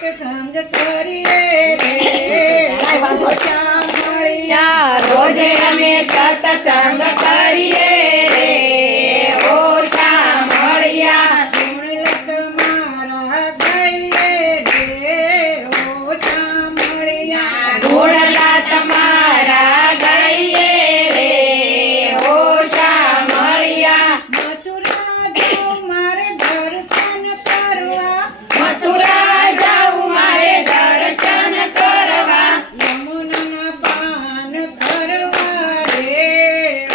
સત્સંગ કરીએ રે ઓછા મળ્યા રોજે અમે સત્સંગ કરીએ રે ઓછા મળ્યા ગુણ તમારા ગાઈએ રે ઓછા મળ્યા ગુણલા તમારા ગાઈએ રે ઓછા મળ્યા મથુરા જાઉં મારે દર્શન કરવા મથુરા જાઉં મારે દર્શન કરવા યમુનાના પાન કરવા રે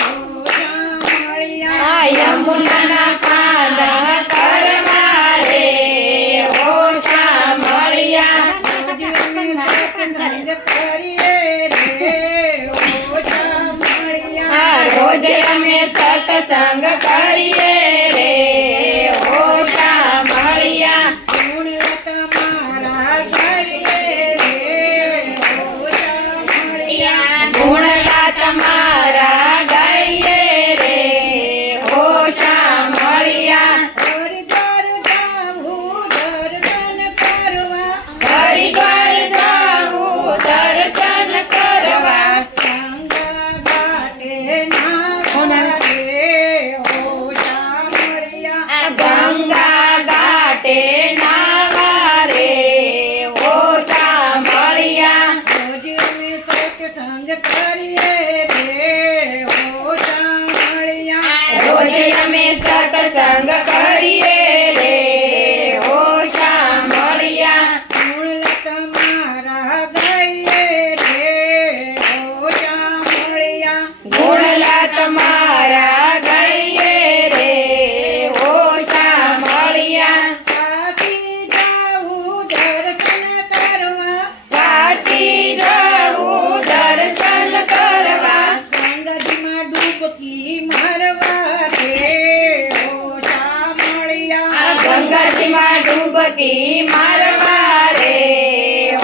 ઓછા મળ્યા આ યમુનાના પાન કરવા રે ઓછા મળ્યા રોજ અમે સત્સંગ કરીએ રે ઓછા મળ્યા આ રોજે અમે સત્સંગ કરીએ રે ઓછા મળ્યા ગુણ તમારા ગાઈએ રે ઓછા મળ્યા ગુણલા તમારા ગાઈએ રે ઓછા મળ્યા હરિદ્વાર જાવું દર્શન કરવા હરિદ્વાર જાવું દર્શન કરવા ગંગા ઘાટે નાવા રે ઓછા મળ્યા આ ગંગા ઘાટે નાવા રે ઓછા મળ્યા રોજ અમે સત્સંગ કરીએ રે ઓછા મળ્યા રોજે અમે સત્સંગ કરીએ રે ઓછા મળ્યા ગુણ તમારા ગાઈએ રે ઓછા મળ્યા ગુણલા તમારા ગાઈએ રે ઓછા મળ્યા કાશી જાવું દર્શન કરવા કાશી જવું દર્શન કરવા ગંગાજીમાં ડૂબકી મારવા રે ઓછા મળ્યા આ ગંગાજીમાં ડૂબકી મારવા રે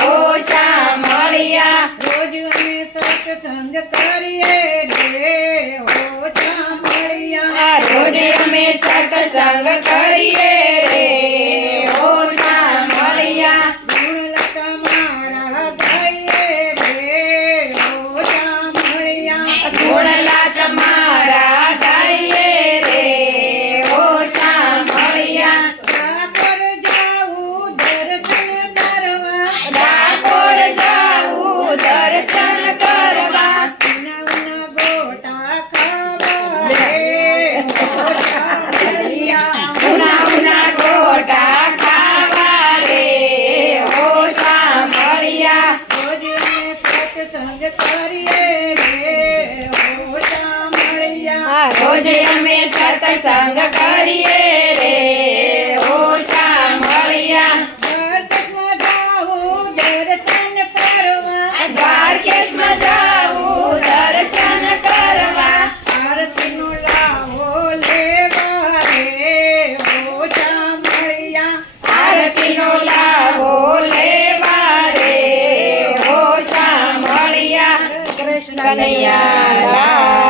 ઓછા મળ્યા રોજ અમે સત્સંગ કરીએ રે ઓછા મળ્યા આ રોજે અમે સત્સંગ કરીએ રે ઓછા મળ્યા ગુણ તમારા ગાઈએ રે ઓછા મળ્યા ગુણલા તમારા ગાઈએ રે ઓછા મળ્યા ડાકોર જાવું દર્શન કરવા ડાકોર જાવું દર્શન કરવા નવના ગોટા ખાવા રે ઓછા મળ્યા ઉના ગોટા ખાવા રે ઓછા મળ્યા રોજ અમે સત્સંગ કરીએ રે ઓછા મળ્યા આ રોજે અમે સત્સંગ કરીએ રે ઓછા મળ્યા દ્વારકેશમાં જાવું દર્શન કરવા દ્વારકેશમાં જાવું દર્શન કરવા આરતીનો લાવો લેવા રે ઓછા મળ્યા આરતીનો લાવો લેવા રે ઓછા મળ્યા કૃષ્ણ કનૈયા લાલ